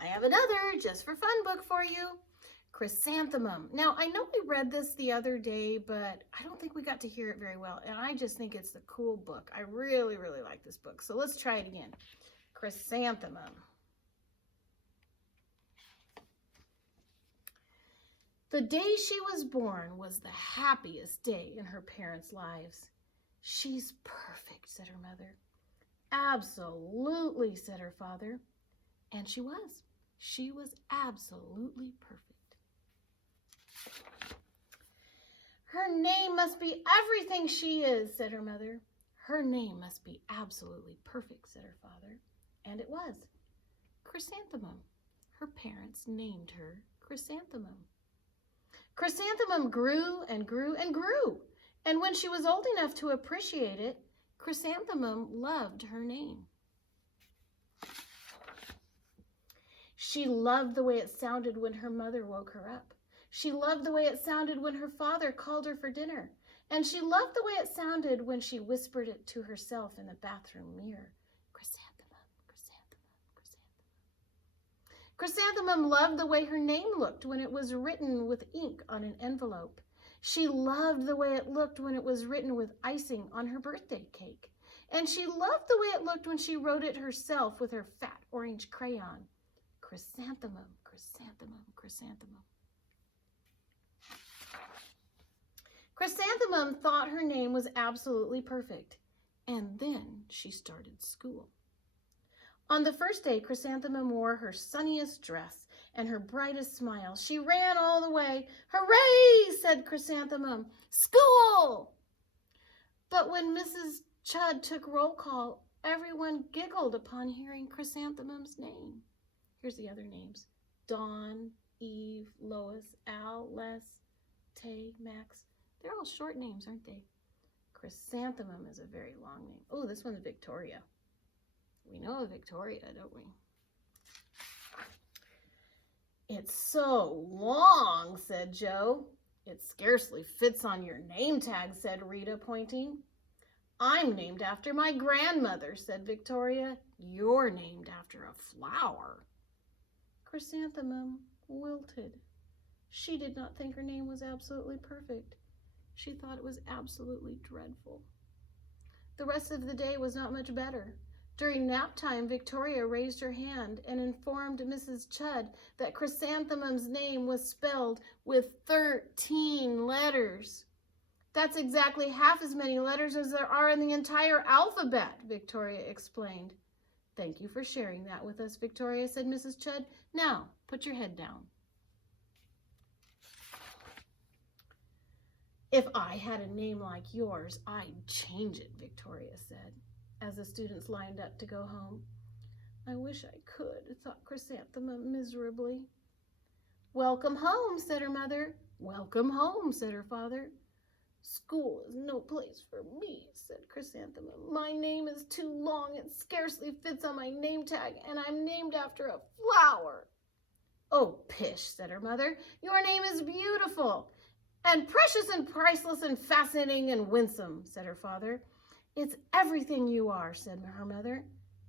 I have another just for fun book for you. Chrysanthemum. Now, I know we read this the other day, but I don't think we got to hear it very well. And I just think it's the cool book. I really, really like this book. So let's try it again. Chrysanthemum. The day she was born was the happiest day in her parents' lives. She's perfect, said her mother. Absolutely, said her father. And she was. She was absolutely perfect. Her name must be everything she is, said her mother. Her name must be absolutely perfect, said her father. And it was. Chrysanthemum. Her parents named her Chrysanthemum. Chrysanthemum grew and grew and grew. And when she was old enough to appreciate it, Chrysanthemum loved her name. She loved the way it sounded when her mother woke her up. She loved the way it sounded when her father called her for dinner. And she loved the way it sounded when she whispered it to herself in the bathroom mirror. Chrysanthemum, chrysanthemum, chrysanthemum. Chrysanthemum loved the way her name looked when it was written with ink on an envelope. She loved the way it looked when it was written with icing on her birthday cake. And she loved the way it looked when she wrote it herself with her fat orange crayon. Chrysanthemum, chrysanthemum, chrysanthemum. Chrysanthemum thought her name was absolutely perfect, and then she started school. On the first day, Chrysanthemum wore her sunniest dress and her brightest smile. She ran all the way. Hooray, said Chrysanthemum. School! But when Mrs. Chudd took roll call, everyone giggled upon hearing Chrysanthemum's name. Here's the other names. Dawn, Eve, Lois, Al, Les, Tay, Max. They're all short names, aren't they? Chrysanthemum is a very long name. Oh, this one's Victoria. We know of Victoria, don't we? It's so long, said Joe. It scarcely fits on your name tag, said Rita, pointing. I'm named after my grandmother, said Victoria. You're named after a flower. Chrysanthemum wilted. She did not think her name was absolutely perfect. She thought it was absolutely dreadful. The rest of the day was not much better. During nap time, Victoria raised her hand and informed Mrs. Chudd that Chrysanthemum's name was spelled with 13 letters. That's exactly half as many letters as there are in the entire alphabet, Victoria explained. Thank you for sharing that with us, Victoria, said Mrs. Chudd. Now, put your head down. If I had a name like yours, I'd change it, Victoria said, as the students lined up to go home. I wish I could, thought Chrysanthemum miserably. Welcome home, said her mother. Welcome home, said her father. School is no place for me, said Chrysanthemum. My name is too long, it scarcely fits on my name tag, and I'm named after a flower. Oh, pish, said her mother. Your name is beautiful, and precious and priceless and fascinating and winsome, said her father. It's everything you are, said her mother.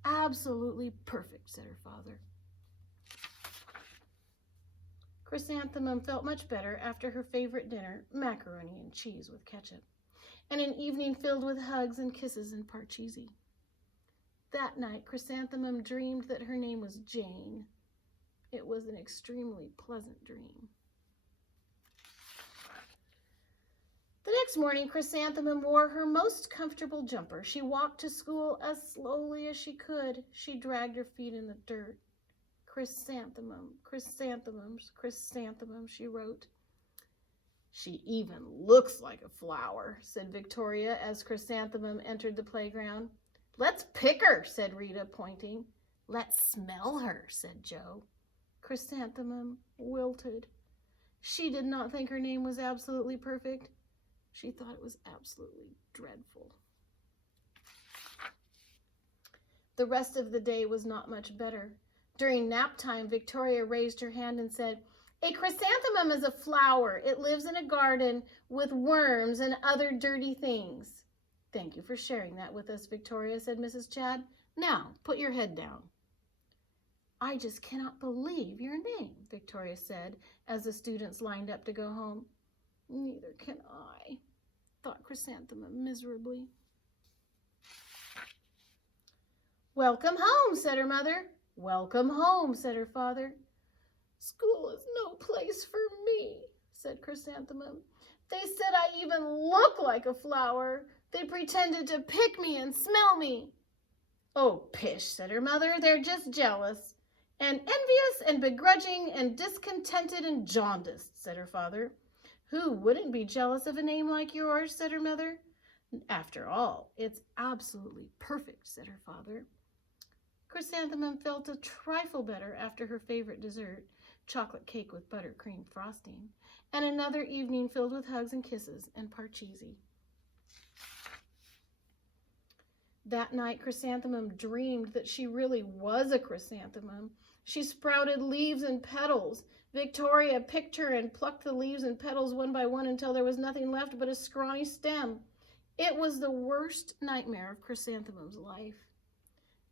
Absolutely perfect, said her father. Chrysanthemum felt much better after her favorite dinner, macaroni and cheese with ketchup, and an evening filled with hugs and kisses and parcheesi. That night, Chrysanthemum dreamed that her name was Jane. It was an extremely pleasant dream. The next morning, Chrysanthemum wore her most comfortable jumper. She walked to school as slowly as she could. She dragged her feet in the dirt. Chrysanthemum, chrysanthemums, chrysanthemum, she wrote. She even looks like a flower, said Victoria as Chrysanthemum entered the playground. Let's pick her, said Rita, pointing. Let's smell her, said Joe. Chrysanthemum wilted. She did not think her name was absolutely perfect. She thought it was absolutely dreadful. The rest of the day was not much better. During nap time, Victoria raised her hand and said, A chrysanthemum is a flower. It lives in a garden with worms and other dirty things. Thank you for sharing that with us, Victoria, said Mrs. Chudd. Now, put your head down. I just cannot believe your name, Victoria said as the students lined up to go home. Neither can I, thought Chrysanthemum miserably. Welcome home, said her mother. Welcome home, said her father. School is no place for me, said Chrysanthemum. They said I even look like a flower. They pretended to pick me and smell me. Oh, pish, said her mother. They're just jealous. And envious and begrudging and discontented and jaundiced, said her father. Who wouldn't be jealous of a name like yours, said her mother. After all, it's absolutely perfect, said her father. Chrysanthemum felt a trifle better after her favorite dessert, chocolate cake with buttercream frosting, and another evening filled with hugs and kisses and parcheesi. That night, Chrysanthemum dreamed that she really was a chrysanthemum. She sprouted leaves and petals. Victoria picked her and plucked the leaves and petals one by one until there was nothing left but a scrawny stem. It was the worst nightmare of Chrysanthemum's life.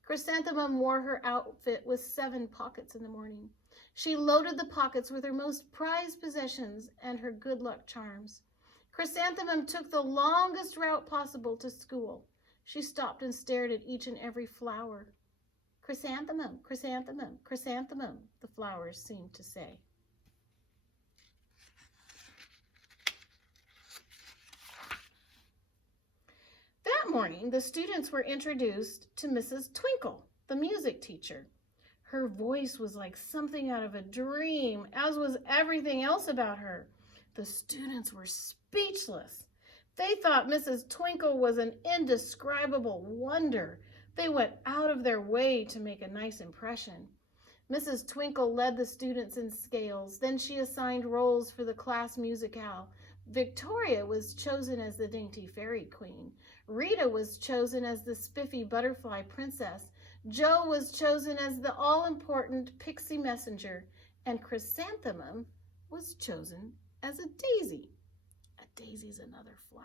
Chrysanthemum wore her outfit with 7 pockets in the morning. She loaded the pockets with her most prized possessions and her good luck charms. Chrysanthemum took the longest route possible to school. She stopped and stared at each and every flower. Chrysanthemum, chrysanthemum, chrysanthemum, the flowers seemed to say. That morning, the students were introduced to Mrs. Twinkle, the music teacher. Her voice was like something out of a dream, as was everything else about her. The students were speechless. They thought Mrs. Twinkle was an indescribable wonder. They went out of their way to make a nice impression. Mrs. Twinkle led the students in scales. Then she assigned roles for the class musicale. Victoria was chosen as the dainty fairy queen. Rita was chosen as the spiffy butterfly princess. Jo was chosen as the all-important pixie messenger. And Chrysanthemum was chosen as a daisy. A daisy's another flower.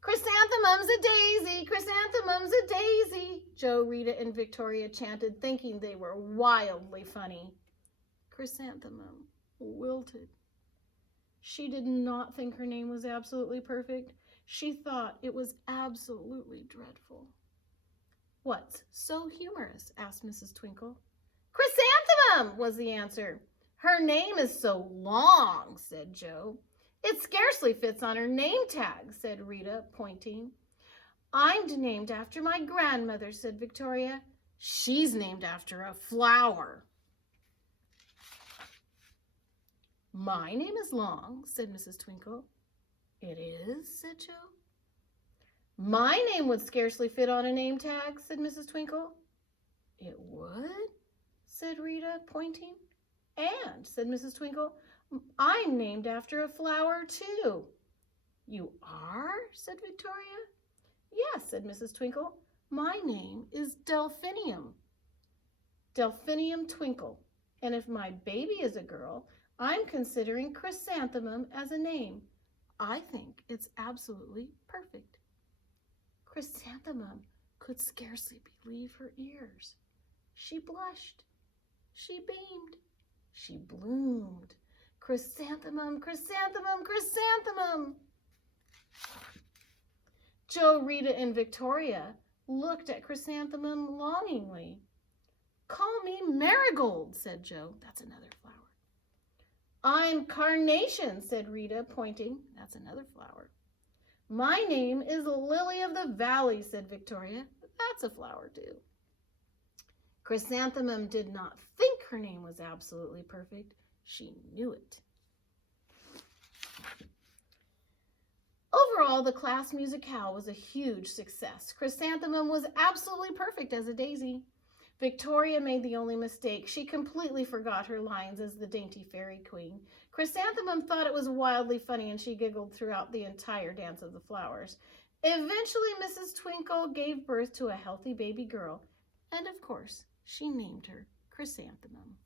Chrysanthemum's a daisy, chrysanthemum's a daisy, Jo, Rita, and Victoria chanted, thinking they were wildly funny. Chrysanthemum wilted. She did not think her name was absolutely perfect. She thought it was absolutely dreadful. What's so humorous? Asked Mrs. Twinkle. Chrysanthemum, was the answer. Her name is so long, said Jo. It scarcely fits on her name tag, said Rita, pointing. I'm named after my grandmother, said Victoria. She's named after a flower. My name is Long, said Mrs. Twinkle. It is, said Jo. My name would scarcely fit on a name tag, said Mrs. Twinkle. It would, said Rita, pointing. And, said Mrs. Twinkle, I'm named after a flower, too. You are? Said Victoria. Yes, said Mrs. Twinkle. My name is Delphinium. Delphinium Twinkle. And if my baby is a girl, I'm considering Chrysanthemum as a name. I think it's absolutely perfect. Chrysanthemum could scarcely believe her ears. She blushed. She beamed. She bloomed. Chrysanthemum, chrysanthemum, chrysanthemum. Jo, Rita, and Victoria looked at Chrysanthemum longingly. Call me Marigold, said Jo. That's another flower. I'm Carnation, said Rita, pointing. That's another flower. My name is Lily of the Valley, said Victoria. That's a flower, too. Chrysanthemum did not think her name was absolutely perfect. She knew it. Overall, the class musicale was a huge success. Chrysanthemum was absolutely perfect as a daisy. Victoria made the only mistake. She completely forgot her lines as the dainty fairy queen. Chrysanthemum thought it was wildly funny, and she giggled throughout the entire Dance of the Flowers. Eventually, Mrs. Twinkle gave birth to a healthy baby girl, and of course, she named her Chrysanthemum.